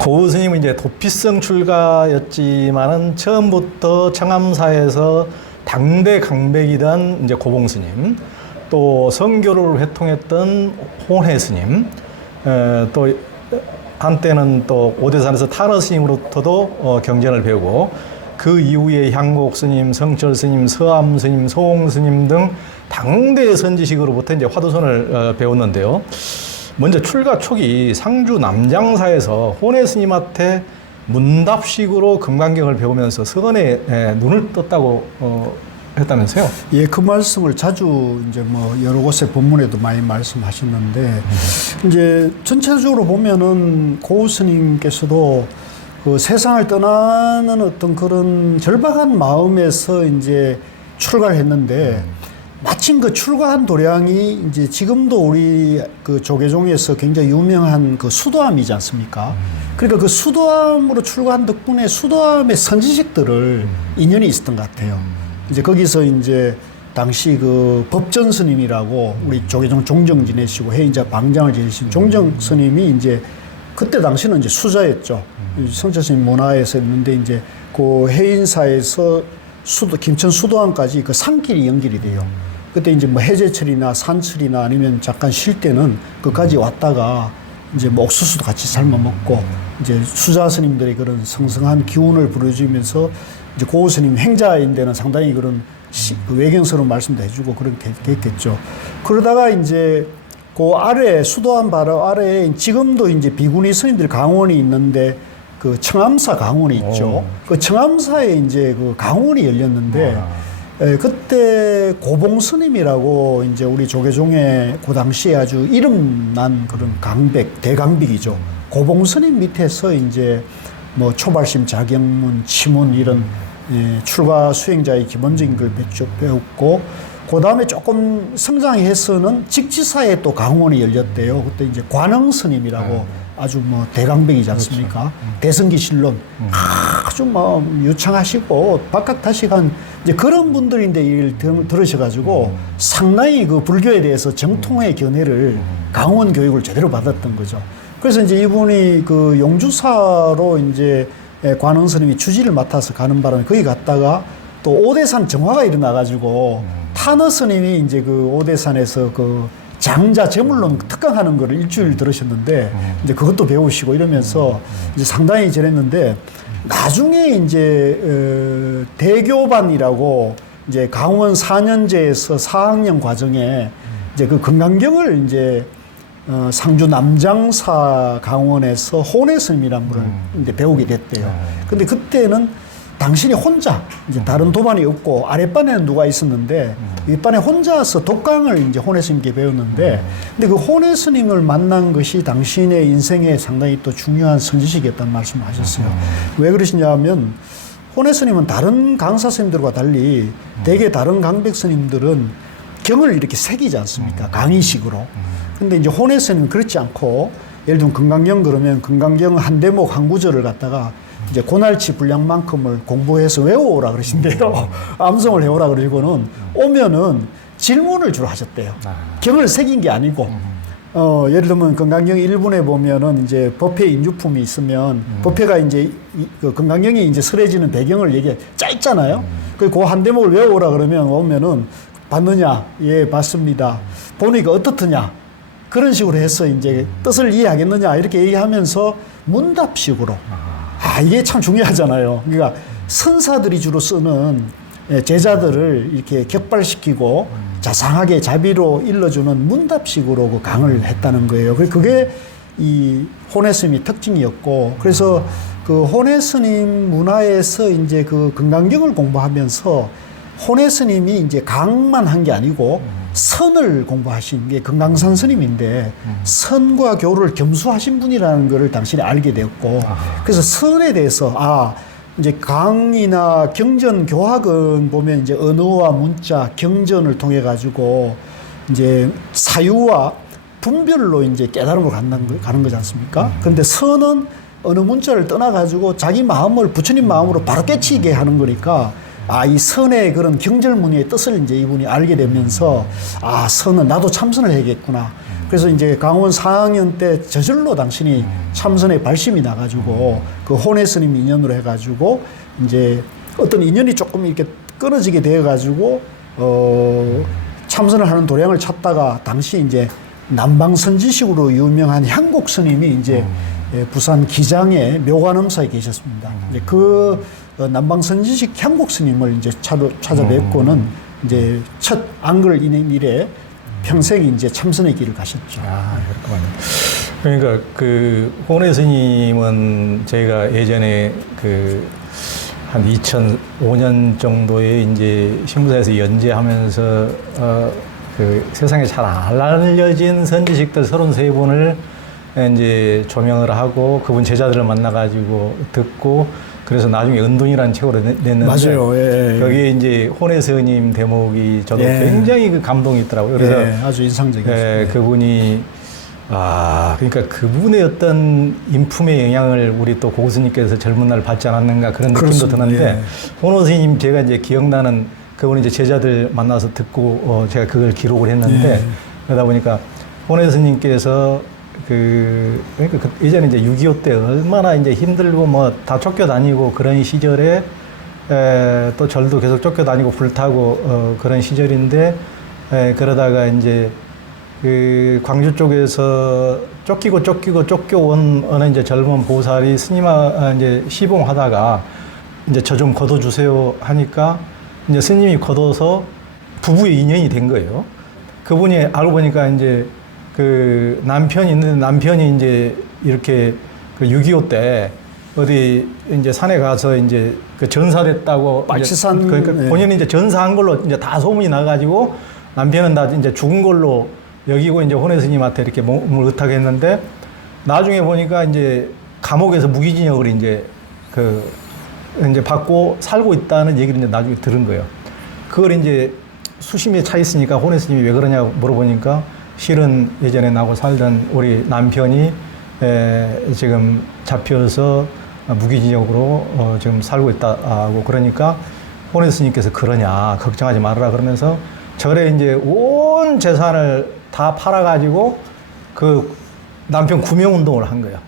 고 스님은 이제 도피성 출가였지만은 처음부터 청암사에서 당대 강백이던 이제 고봉 스님, 또 성교를 회통했던 혼회 스님, 또 한때는 또 오대산에서 타너 스님으로부터도 경전을 배우고, 그 이후에 향곡 스님, 성철 스님, 서암 스님, 소홍 스님 등 당대 선지식으로부터 이제 화두선을 배웠는데요. 먼저 출가 초기 상주 남장사에서 혼회 스님한테 문답식으로 금강경을 배우면서 서원에 눈을 떴다고 했다면서요? 예, 그 말씀을 자주 이제 뭐 여러 곳에 본문에도 많이 말씀하셨는데, 이제 전체적으로 보면은 고 스님께서도 그 세상을 떠나는 어떤 그런 절박한 마음에서 이제 출가를 했는데, 마침 그 출가한 도량이 이제 지금도 우리 그 조계종에서 굉장히 유명한 그 수도암이지 않습니까? 그러니까 그 수도암으로 출가한 덕분에 수도암의 선지식들을 인연이 있었던 것 같아요. 이제 거기서 이제 당시 그 법전 스님이라고 우리 조계종 종정 지내시고 해인자 방장을 지내신 종정 스님이 이제 그때 당시는 이제 수자였죠. 성철 스님 문화에서 있는데 이제 그 해인사에서 김천 수도암까지 그 산길이 연결이 돼요. 그때 이제 뭐 해제철이나 산철이나 아니면 잠깐 쉴 때는 그까지 왔다가 이제 뭐 옥수수도 같이 삶아 먹고 이제 수자 스님들의 그런 성성한 기운을 부르주면서 이제 고 스님 행자인데는 상당히 그런 그 외경스러운 말씀도 해주고 그렇게 했겠죠. 그러다가 이제 그 아래 수도암 바로 아래에 지금도 이제 비구니 스님들 강원이 있는데 그 청암사 강원이 있죠. 그 청암사에 이제 그 강원이 열렸는데 그때 고봉 스님이라고 이제 우리 조계종에 그 당시에 아주 이름난 그런 강백, 대강백이죠. 고봉 스님 밑에서 이제 뭐 초발심, 자경문, 치문 이런 출가 수행자의 기본적인 걸 배웠고, 그 다음에 조금 성장해서는 직지사에 또 강원이 열렸대요. 그때 이제 관흥 스님이라고 아주 뭐 대강백이지 않습니까? 그렇죠. 대성기신론 아주 뭐 유창하시고 박학다식한 이제 그런 분들인데 일 들으셔가지고 상당히 그 불교에 대해서 정통의 견해를 강원 교육을 제대로 받았던 거죠. 그래서 이제 이분이 그 용주사로 이제 관흥 스님이 주지를 맡아서 가는 바람에 거기 갔다가 또 오대산 정화가 일어나가지고 타너 스님이 이제 그 오대산에서 그 장자 제물론 특강하는 거를 일주일 들으셨는데 이제 그것도 배우시고 이러면서 이제 상당히 저랬는데, 나중에 이제 대교반이라고 이제 강원 4년제에서 4학년 과정에 이제 그 금강경을 이제 상주 남장사 강원에서 혼회 스님이라는 분을 이제 배우게 됐대요. 근데 그때는 당신이 혼자, 이제 다른 도반이 없고 아랫반에는 누가 있었는데 윗반에 혼자서 독강을 이제 혼회 스님께 배웠는데, 근데 그 혼회 스님을 만난 것이 당신의 인생에 상당히 또 중요한 선지식이었다는 말씀을 하셨어요. 왜 그러시냐 하면 혼회 스님은 다른 강사 스님들과 달리 대개 다른 강백 스님들은 경을 이렇게 새기지 않습니까? 강의식으로. 근데 이제 혼회 스님은 그렇지 않고, 예를 들면 금강경 그러면 금강경 한 대목 한 구절을 갖다가 이제 고날치 분량만큼을 공부해서 외워오라 그러신데요. 암송을 해오라 그러시고는 오면은 질문을 주로 하셨대요. 경을 새긴 게 아니고, 예를 들면 금강경 1분에 보면은 이제 법회 인주품이 있으면 법회가 이제 그 금강경이 이제 설해지는 배경을 짧잖아요. 그 한 대목을 외워오라 그러면 오면은 봤느냐? 예, 봤습니다. 보니까 어떻더냐? 그런 식으로 해서 이제 뜻을 이해하겠느냐? 이렇게 얘기하면서 문답식으로. 이게 참 중요하잖아요. 그러니까 선사들이 주로 쓰는 제자들을 이렇게 격발시키고 자상하게 자비로 일러주는 문답식으로 그 강을 했다는 거예요. 그게 이 혼회 스님의 특징이었고, 그래서 그 혼회 스님 문화에서 이제 그 금강경을 공부하면서 혼회 스님이 이제 강만 한 게 아니고 선을 공부하신 게 금강산 스님인데 선과 교를 겸수하신 분이라는 것을 당신이 알게 되었고, 그래서 선에 대해서 이제 강의나 경전 교학은 보면 이제 언어와 문자, 경전을 통해 가지고 이제 사유와 분별로 이제 깨달음을 가는 거지 않습니까? 그런데 선은 어느 문자를 떠나 가지고 자기 마음을 부처님 마음으로 바로 깨치게 하는 거니까, 이 선의 그런 경절무늬의 뜻을 이제 이분이 알게 되면서, 선은 나도 참선을 해야겠구나. 그래서 이제 강원 4학년 때 저절로 당신이 참선에 발심이 나가지고 그 혼의 스님 인연으로 해가지고 이제 어떤 인연이 조금 이렇게 끊어지게 돼가지고 참선을 하는 도량을 찾다가 당시 이제 남방선지식으로 유명한 향곡 스님이 이제 부산 기장에 묘관음사에 계셨습니다. 이제 그 남방선지식 향곡 스님을 이제 찾아뵙고는 이제 첫 안글 인행 이래 평생 이제 참선의 길을 가셨죠. 아, 그렇구나. 그러니까 그 혼의 스님은 저희가 예전에 그 한 2005년 정도에 이제 신부사에서 연재하면서 그 세상에 잘 안 알려진 선지식들 33분을 이제 조명을 하고 그분 제자들을 만나가지고 듣고 그래서 나중에 은둔이라는 책으로 냈는데 맞아요. 예. 거기에 이제 혼의 스님 대목이 저도 예. 굉장히 그 감동이 있더라고요. 그래서 예, 아주 인상적이었어요. 예, 그분이 그러니까 그분의 어떤 인품의 영향을 우리 또 고스님께서 젊은 날 받지 않았는가 그런 느낌도 그렇습니다. 드는데 예. 혼호 스님 제가 이제 기억나는 그분 이제 제자들 만나서 듣고 제가 그걸 기록을 했는데 예. 그러다 보니까 혼호 스님께서 그러니까 예전에 이제 6.25 때 얼마나 이제 힘들고 뭐 다 쫓겨다니고 그런 시절에 또 절도 계속 쫓겨다니고 불타고 그런 시절인데 그러다가 이제 그 광주 쪽에서 쫓겨온 어느 이제 젊은 보살이 스님아 이제 시봉하다가 이제 저 좀 걷어주세요 하니까 이제 스님이 걷어서 부부의 인연이 된 거예요. 그분이 알고 보니까 이제 그 남편이 있는데 남편이 이제 이렇게 그 6.25 때 어디 이제 산에 가서 이제 그 전사됐다고 빨치산 그러니까 네. 본인이 이제 전사한 걸로 이제 다 소문이 나가지고 남편은 다 이제 죽은 걸로 여기고 이제 혼의 스님한테 이렇게 몸을 의탁했는데 나중에 보니까 이제 감옥에서 무기징역을 이제 이제 받고 살고 있다는 얘기를 이제 나중에 들은 거예요. 그걸 이제 수심에 차 있으니까 혼의 스님이 왜 그러냐고 물어보니까 실은 예전에 나하고 살던 우리 남편이 지금 잡혀서 무기징역으로 지금 살고 있다고 그러니까 혼의 스님께서 그러냐 걱정하지 말아라 그러면서 절에 이제 온 재산을 다 팔아가지고 그 남편 구명운동을 한 거예요.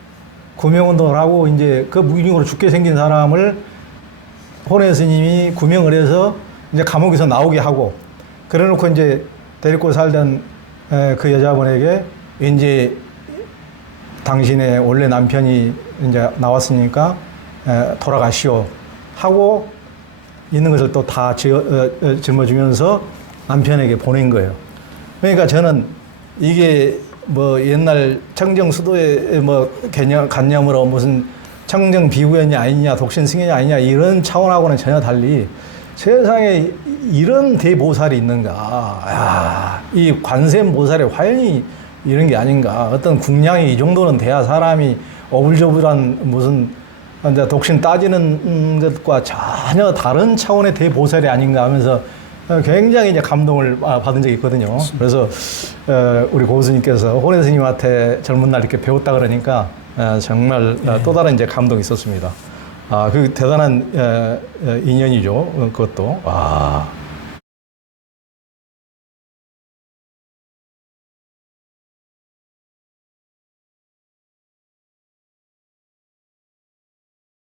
구명운동을 하고 이제 그 무기징역으로 죽게 생긴 사람을 혼의 스님이 구명을 해서 이제 감옥에서 나오게 하고 그래 놓고 이제 데리고 살던 그 여자분에게 이제 당신의 원래 남편이 이제 나왔으니까 돌아가시오 하고 있는 것을 또 다 짊어지면서 남편에게 보낸 거예요. 그러니까 저는 이게 뭐 옛날 청정 수도의 뭐 관념으로 무슨 청정 비구였냐 아니냐 독신 승이냐 아니냐 이런 차원하고는 전혀 달리 세상에 이런 대보살이 있는가. 야, 이 관세음보살의 화연이 이런 게 아닌가. 어떤 궁량이 이 정도는 돼야 사람이 어불저불한 무슨 이제 독신 따지는 것과 전혀 다른 차원의 대보살이 아닌가 하면서 굉장히 이제 감동을 받은 적이 있거든요. 그래서 우리 고스님께서 혼의 스님한테 젊은 날 이렇게 배웠다 그러니까 정말 또 다른 이제 감동이 있었습니다. 그 대단한 인연이죠. 그것도.